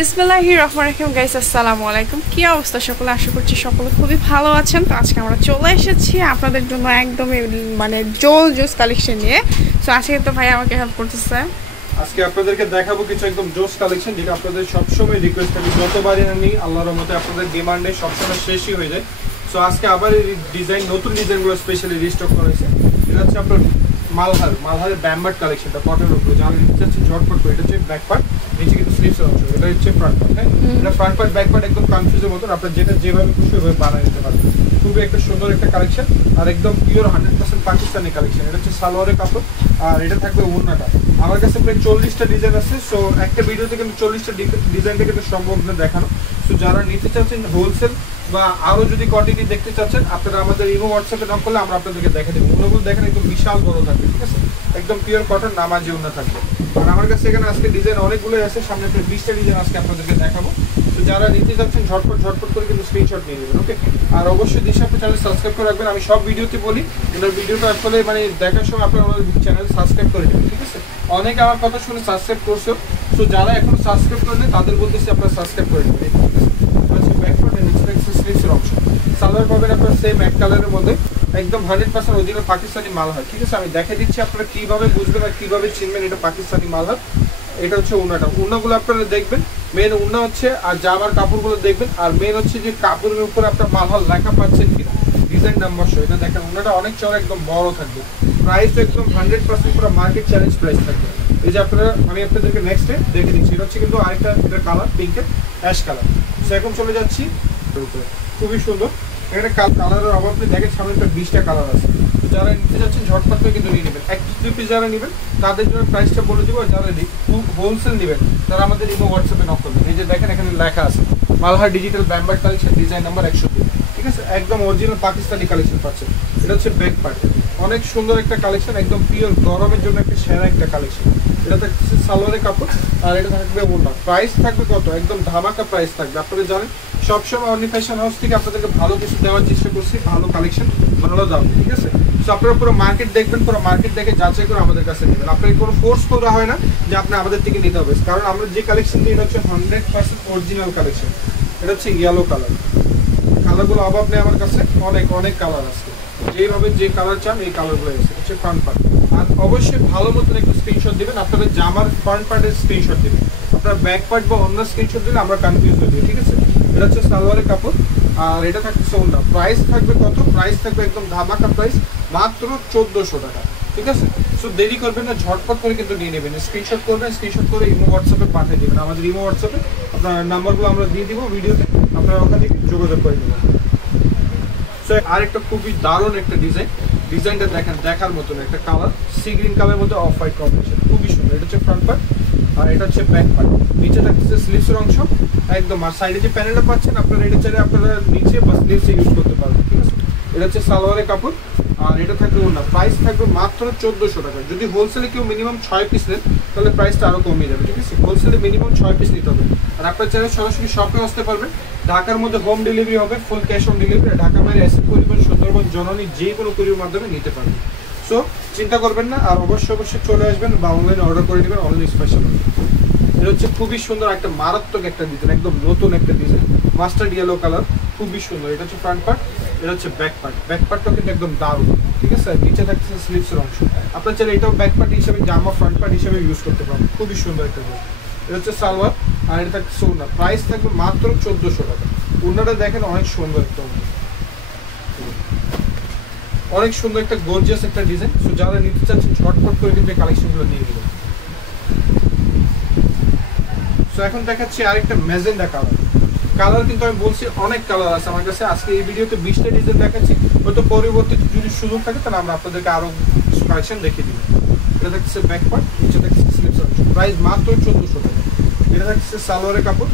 বিসমিল্লাহির রহমানির রহিম গাইস, আসসালামু আলাইকুম। কি অবস্থা সকলে? আশা করছি সকলে খুবই ভালো আছেন। তো আজকে আমরা চলে এসেছি আপনাদের জন্য একদমই জোস কালেকশন নিয়ে। সো আজকে তো ভাই আমাকে হেল্প করতেছে। আজকে আপনাদেরকে দেখাবো কিছু একদম জোস কালেকশন, যেটা আপনাদের সবসময় রিকোয়েস্ট থাকে, যতবারই আনি আল্লাহর রহমতে আপনাদের ডিমান্ডে সবসময় শেষই হয়ে যায়। সো আজকে আবার এই ডিজাইন, নতুন ডিজাইনগুলো স্পেশালি রিস্টক করা হয়েছে। এটা হচ্ছে আপনার মালহারের ব্যাম্বার্ড কালেকশনটা, কটনের উপরে যারা নিতে চাচ্ছেন ঝটপট করে। এটা হচ্ছে ব্যাক পার্ট, নিচে কিন্তু স্লিভসের অংশ। এটা হচ্ছে ফ্রন্ট পার্ট। হ্যাঁ, এটা ফ্রন্ট পার্ট ব্যাক পার্ট একদম কনফিউজের মতন, আপনার যেটা যেভাবে খুশি ওইভাবে বানিয়ে নিতে পারবেন। খুবই একটা সুন্দর একটা কালেকশন, আর একদম পিওর 100% পাকিস্তানি কালেকশন। এটা হচ্ছে সালোয়ারের কাপড়, আর এটা থাকবে ওড়নাটা। আমার কাছে প্রায় 40টা ডিজাইন আছে। সো একটা ভিডিওতে কিন্তু 40টা ডিজাইনটা কিন্তু সম্ভব না দেখানো। সো যারা নিতে চাচ্ছেন হোলসেল বা আরো যদি কোয়ান্টিটি দেখতে চাচ্ছেন, আপনারা আমাদের ইমো হোয়াটসঅ্যাপে নক করলে আমরা আপনাদেরকে দেখে দেবো। ওগুলো দেখেন একদম বিশাল বড় থাকবে, ঠিক আছে, একদম পিওর কটন নামাজি ওড়না থাকবে। আর আমার কাছে এখানে আজকে ডিজাইন অনেকগুলোই আছে, সামনে প্রায় 20টা ডিজাইন আজকে আপনাদেরকে দেখাবো। তো যারা নিতে চাচ্ছেন ঝটপট করে কিন্তু স্ক্রিনশট নিয়ে নেবেন, ওকে। আর অবশ্যই দিশা আপু চ্যানেল সাবস্ক্রাইব করে রাখবেন। আমি সব ভিডিওতে বলি, ওনার ভিডিওটা আসলে দেখার সময় আপনারা ওনার চ্যানেল সাবস্ক্রাইব করে নেবেন, ঠিক আছে। অনেকে আমার কথা শুনে সাবস্ক্রাইব করছো, তো যারা এখন সাবস্ক্রাইব করলেন তাদের বলতেছি আপনারা সাবস্ক্রাইব করে নেবেন। সালোয়ার পাবেন আপনার সেম এক কালারের মধ্যে, একদম 100% অরিজিনাল পাকিস্তানি মাল হয়, ঠিক আছে। আমি দেখে দিচ্ছি আপনারা কিভাবে বুঝবেন আর কিভাবে চিনবেন এটা পাকিস্তানি মাল হয়। এটা হচ্ছে উন্নাটা, উন্নাগুলো আপনারা দেখবেন, মেন উন্না হচ্ছে, আর জামার কাপড়গুলো দেখবেন। আর মেন হচ্ছে যে কাপড়ের উপরে আপনার মাল হল লেখা পাচ্ছেন কিনা, ডিজাইন নাম্বার সহ। এটা দেখেন উন্নাটা অনেক চড়া, একদম বড় থাকবে। প্রাইস একদম 100% পুরো মার্কেট চ্যালেঞ্জ প্রাইস থাকবে। এই যে আপনারা, আমি আপনাদেরকে নেক্সটে দেখে দিচ্ছি। এটা হচ্ছে কিন্তু আরেকটা, এটা কালার পিঙ্কের অ্যাশ কালার। সো এখন চলে যাচ্ছি উপরে, খুবই সুন্দর। এখানে কালারের অভাব নেই, দেখেন সামনে একটা 20টা কালার আছে। যারা নিতে যাচ্ছেন ঝটপট করে কিন্তু নিয়ে নেবেন। 1-2 পিস যারা নেবেন তাদের জন্য প্রাইসটা বলে দেবো। যারা হোলসেল নেবেন তারা আমাদের ইমো হোয়াটসঅ্যাপে নক করবেন। এই যে দেখেন এখানে লেখা আছে মালহার ডিজিটাল ব্যাম্বার্ড কালেকশন, ডিজাইন নাম্বার 102, ঠিক আছে। একদম অরিজিনাল পাকিস্তানি কালেকশন পাচ্ছেন। এটা হচ্ছে ব্যাক পার্ট, অনেক সুন্দর একটা কালেকশন, একদম পিওর গরমের জন্য একটা সেরা একটা কালেকশন। এটা থাকছে সালোয়ারের কাপড়, আর এটা থাকবে ওড়না। প্রাইস থাকবে কত, একদম ধামাকা প্রাইস থাকবে। আপনারা জানেন সবসময় অনলি ফ্যাশন হাউস থেকে আপনাদেরকে ভালো কিছু দেওয়ার চেষ্টা করছি, ভালো কালেকশন, ভালো দাম, ঠিক আছে। সো আপনারা পুরো মার্কেট দেখবেন, পুরো মার্কেট দেখে যাচাই করে আমাদের কাছে নেবেন। আপনাকে কোনো ফোর্স করা হয় না যে আপনি আমাদের থেকে নিতে হবে, কারণ আমরা যে কালেকশন দিই এটা হচ্ছে 100% অরিজিনাল কালেকশন। এটা হচ্ছে ইয়েলো কালার, কালারগুলো অভাব নেই আমার কাছে, অনেক কালার আছে। যেভাবে যে কালার চান এই কালারগুলো আছে। হচ্ছে ফ্রন্ট পার্ট, আর অবশ্যই ভালো মতন একটু স্ক্রিনশট দিবেন। আপনাদের জামার ফ্রন্ট পার্টের স্ক্রিনশট দিবেন, আপনার ব্যাক পার্ট বা অন্য স্ক্রিনশট দিলে আমরা কনফিউজ হয়ে যাই, ঠিক আছে। এটা হচ্ছে সালোয়ারের কাপড়, আর এটা থাকছে ওড়না। প্রাইস থাকবে কত, প্রাইস থাকবে একদম ধামাকা প্রাইস, মাত্র 1400 টাকা, ঠিক আছে। সো দেরি করবেন না, ঝটপট করে কিন্তু নিয়ে নেবেন। স্ক্রিনশট করবেন, স্ক্রিনশট করে ইমো হোয়াটসঅ্যাপে পাঠিয়ে দেবেন। আমাদের ইমো হোয়াটসঅ্যাপে আপনার নাম্বারগুলো আমরা দিয়ে দিব ভিডিওতে, আপনারা ওখানে যোগাযোগ করে নেবেন। সো আরেকটা খুবই দারুণ একটা ডিজাইনটা দেখেন, দেখার মতন একটা কালার, সি গ্রিন কালারের মধ্যে অফ হোয়াইট কম্বিনেশন, খুবই সুন্দর। এটা হচ্ছে ফ্রন্ট পার্ট, আর এটা হচ্ছে ব্যাক পার্ট। নিচে থাকছে স্লিভসের অংশ একদম, আর সাইডে যে প্যানেলটা পাচ্ছেন আপনারা, এটা চাইলে আপনারা নিচে বা স্লিভসে ইউজ করতে পারবেন, ঠিক আছে। এটা হচ্ছে সালোয়ারের কাপড়, আর এটা থাকবে ওড়না। প্রাইস থাকবে মাত্র 1400 টাকা। যদি হোলসেলে কেউ মিনিমাম 6 পিস নেন তাহলে প্রাইসটা আরও কমিয়ে যাবে, ঠিক আছে। হোলসেলে মিনিমাম 6 পিস নিতে হবে। আর আপনার চাইলে সরাসরি শপে আসতে পারবেন। ঢাকার মধ্যে হোম ডেলিভারি হবে, full cash on delivery. Dhaka বাইরে এসে পরিবহন, সুন্দরবন, জননী, যে কোনো কুরিয়ার মাধ্যমে নিতে পারবেন। সো চিন্তা করবেন না, আর অবশ্যই চলে আসবেন বা অনলাইনে অর্ডার করে নেবেন, অনলাইন স্পেশাল। এটা হচ্ছে খুবই সুন্দর একটা মারাত্মক একটা ডিজাইন, একদম নতুন একটা ডিজাইন, মাস্টার্ড ইয়েলো কালার, খুবই সুন্দর। এটা হচ্ছে ফ্রন্ট পার্ট, এটা হচ্ছে ব্যাক পার্ট। ব্যাক পার্টটাও কিন্তু একদম দারুণ, ঠিক আছে। নিচে থাকছে স্লিভসের অংশ, আপনার চাইলে এটাও ব্যাক পার্ট হিসেবে, জামা ফ্রন্ট পার্ট হিসেবে ইউজ করতে পারবেন। খুবই সুন্দর একটা ডিজাইন। এটা হচ্ছে সালোয়ার, আর এটা থাকছে ওড়না। প্রাইস থাকবে মাত্র 1400 টাকা। ওড়নাটা দেখেন অনেক সুন্দর একটা, অনেক সুন্দর একটা গর্জিয়াস একটা ডিজাইন। সো যারা নিতে চাচ্ছেন ঝটপট করে কিন্তু এই কালেকশনগুলো নিয়ে নেবেন। সো এখন দেখাচ্ছি আরেকটা ম্যাজেন্ডা কালার কিন্তু আমি বলছি অনেক কালার আছে আমার কাছে। আজকে এই ভিডিওতে 20টা ডিজাইন দেখাচ্ছি, হয়তো পরবর্তীতে যদি সুযোগ থাকে তাহলে আমরা আপনাদেরকে আরো কিছু কালেকশন দেখিয়ে দিব। এটা থাকছে ব্যাক পার্ট, নিচে থাকছে স্লিভস অংশ। প্রাইস মাত্র 1400 টাকা। এটা থাকছে সালোয়ারের কাপড়,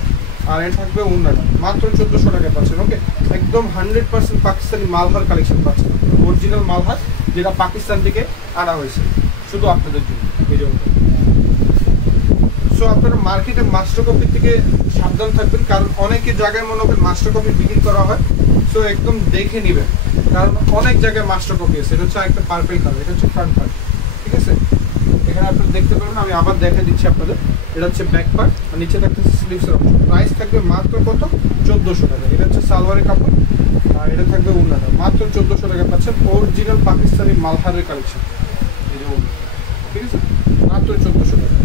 আর এটা থাকবে ওড়নাটা, মাত্র 1400 টাকায় পাচ্ছেন, ওকে। একদম 100% পাকিস্তানি মালহার কালেকশন পাচ্ছেন, অরিজিনাল মালহার, যেটা পাকিস্তান থেকে আনা হয়েছে শুধু আপনাদের জন্য এই জন্য। সো আপনারা মার্কেটে মাস্টার কপি থেকে সাবধান থাকবেন, কারণ অনেকে জায়গায় মনে করেন মাস্টার কপি বিক্রি করা হয়। সো একদম দেখে নেবেন, কারণ অনেক জায়গায় মাস্টার কপি আছে। এটা হচ্ছে একটা পার্পল কালার, এটা হচ্ছে ফ্রন্ট পার্ট, ঠিক আছে। এখানে আপনারা দেখতে পারবেন, আমি আবার দেখা দিচ্ছি আপনাদের। এটা হচ্ছে ব্যাক পার্ট আর নিচে থাকতেছে স্লিভসের অংশ। প্রাইস থাকবে মাত্র কত? 1400 টাকা। এটা হচ্ছে সালোয়ারের কাপড় আর এটা থাকবে ওড়নাটা। মাত্র 1400 টাকা পাচ্ছেন অরিজিনাল পাকিস্তানি মালহারের কালেকশন। এই যে ওড়না, ঠিক আছে, মাত্র 1400 টাকা।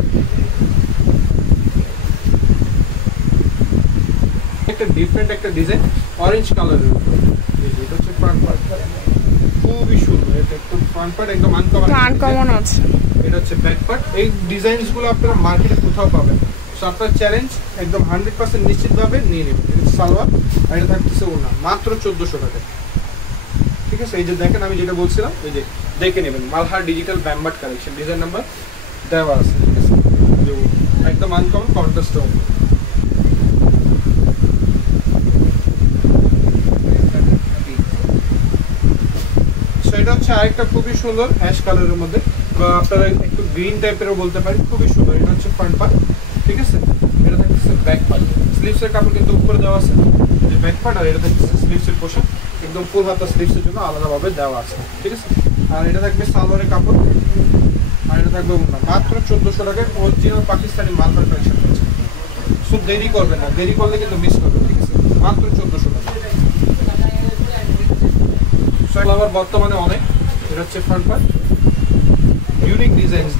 একটা ডিফারেন্ট একটা ডিজাইন অরেঞ্জ কালারের উপর। এটা হচ্ছে ফ্রন্ট পার্ট, খুবই সুন্দর। এটা একটু ফ্রন্ট পার্ট একদম আনকমন আছে। এটা হচ্ছে ব্যাক পার্ট। এই ডিজাইনসগুলো আপনারা মার্কেটে কোথাও পাবেন। সো আপনার চ্যালেঞ্জ একদম 100% নিশ্চিতভাবে নিয়ে নেবেন। এটা হচ্ছে সালোয়ার আর এটা থাকতেছে ওড়না, মাত্র 1400 টাকা, ঠিক আছে। এই যে দেখেন আমি যেটা বলছিলাম, এই যে দেখে নেবেন মালহার ডিজিটাল ব্যাম্বাট কালেকশন, ডিজাইন নাম্বার দেওয়া আছে, ঠিক আছে। একদম আনকমন কন্ট্রাস্ট। এটা হচ্ছে আরেকটা খুবই সুন্দর অ্যাশ কালারের মধ্যে, বা আপনারা একটু গ্রিন টাইপেরও বলতে পারেন, খুবই সুন্দর। এটা হচ্ছে ফ্রন্ট পার্ট, ঠিক আছে। এটা থাকতেছে ব্যাক পার্ট। স্লিভসের কাপড় কিন্তু উপরে দেওয়া আছে, যে ব্যাক পার্ট, আর এটা থাকতেছে স্লিভসের পোশাক, একদম ফুল হাতা স্লিভসের জন্য আলাদাভাবে দেওয়া আছে, ঠিক আছে। আর এটা থাকবে সালোয়ারের কাপড় আর এটা থাকবে ওড়না, মাত্র 1400 টাকায় অরিজিনাল পাকিস্তানি মালহার কালেকশন আছে। সো দেরি করবেন না, দেরি করলে কিন্তু মিস করবেন, ঠিক আছে। মাত্র 1400 টাকা। সালোয়ার বর্তমানে অনেক। এটা হচ্ছে ফ্রন্ট পার্ট, ইউনিক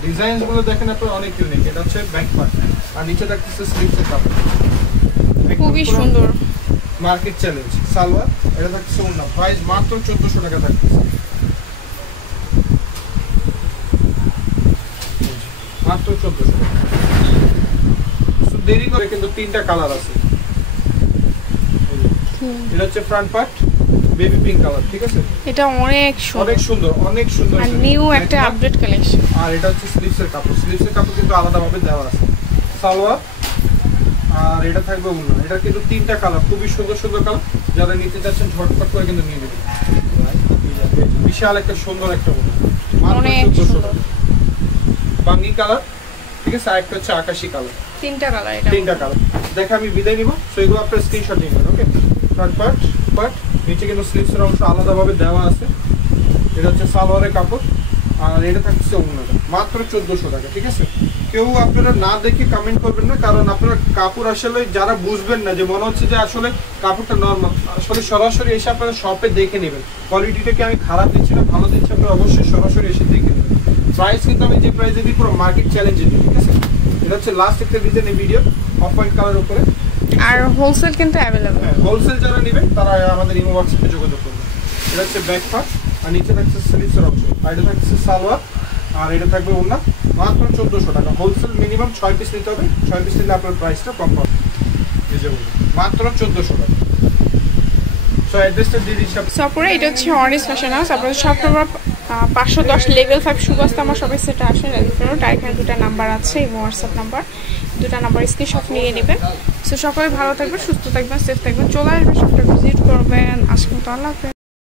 ডিজাইনসগুলো দেখেন আপনারা, অনেক ইউনিক। এটা হচ্ছে ব্যাক পার্ট আর নিচে থাকতেছে স্লিভসের কাপড়, খুবই সুন্দর মার্কেট চ্যালেঞ্জ সালোয়ার। এটা থাকছে ওড়না, প্রাইস মাত্র 1400 টাকা থাকতেছে, মাত্র 1400 টাকা। সো দেরি করে, কিন্তু তিনটা কালার আছে। এটা হচ্ছে front part, baby pink colour, ঠিক আছে। এটা অনেক সুন্দর, অনেক সুন্দর আর নিউ একটা আপডেট কালেকশন। আর এটা হচ্ছে স্লিভসের কাপড়, স্লিভসের কাপড় কিন্তু আলাদাভাবে দেওয়া আছে। সালোয়ার আর এটা থাকবে ওড়না। এটা কিন্তু তিনটা কালার, খুবই সুন্দর সুন্দর কালার। যারা নিতে চাচ্ছেন ঝটপট করে কিন্তু নিয়ে নেবেন। বিশাল একটা সুন্দর একটা ওড়না, অনেক সুন্দর বাঙ্গি কালার, ঠিক আছে। আরেকটা হচ্ছে আকাশী কালার, তিনটা কালার। এটা তিনটা কালার দেখে আমি বিদায় নিব। সো এগুলো আপনার স্ক্রিনশট নেবেন, ওকে। ফ্রন্ট পার্ট নিচে কিন্তু স্লিভসের অংশ আলাদাভাবে দেওয়া আছে। এটা হচ্ছে সালোয়ারের কাপড় আর এটা থাকছে ওড়নাটা, মাত্র 1400 টাকা, ঠিক আছে। কেউ আপনারা না দেখে কমেন্ট করবেন না, কারণ আপনারা কাপড় আসলে যারা বুঝবেন না, যে মনে হচ্ছে যে আসলে কাপড়টা নর্মাল, আসলে সরাসরি এসে আপনারা শপে দেখে নেবেন। কোয়ালিটিটাকে আমি খারাপ দিচ্ছি না, ভালো দিচ্ছি, আপনারা অবশ্যই সরাসরি এসে দেখে নেবেন। প্রাইস কিন্তু আমি যে প্রাইসে দিই পুরো মার্কেট চ্যালেঞ্জে দিই, ঠিক আছে। এটা হচ্ছে লাস্ট একটা ডিজাইন এই ভিডিও, অফ হোয়াইট কালার উপরে। আর হোলসেল কিন্তু অ্যাভেলেবল। হ্যাঁ, হোলসেল যারা নেবেন তারা আমাদের ইমো হোয়াটসঅ্যাপে যোগাযোগ করবেন। এটা হচ্ছে ব্যাক পার্ট আর নিচে থাকছে স্লিভসের অংশ, আর এটা থাকছে সালোয়ার আর এটা থাকবে ওড়না, মাত্র 1400 টাকা। হোলসেল মিনিমাম 6 পিস নিতে হবে, 6 পিস নিলে আপনার প্রাইসটা কম পাবেন। এই যে মাত্র 1400 টাকা। সো অ্যাড্রেসটা দিয়ে দিচ্ছি। সপরে এটা হচ্ছে অর্নিস ফ্যাশন হাউস। আপনাদের শপ নম্বর 510 লেভেল 5 সুবাস্তা আমার সবাই সেটা আসেন রেজিস্টার। আর এখানে দুটো নাম্বার আছে, এই হোয়াটসঅ্যাপ নাম্বার, দুটো নাম্বার স্ক্রিনশট নিয়ে নেবেন। সো সকলে ভালো থাকবেন, সুস্থ থাকবেন, সেফ থাকবেন, চলে আসবেন, সবটা ভিজিট করবেন। আজকে মতো আল্লাহ হাফেজ।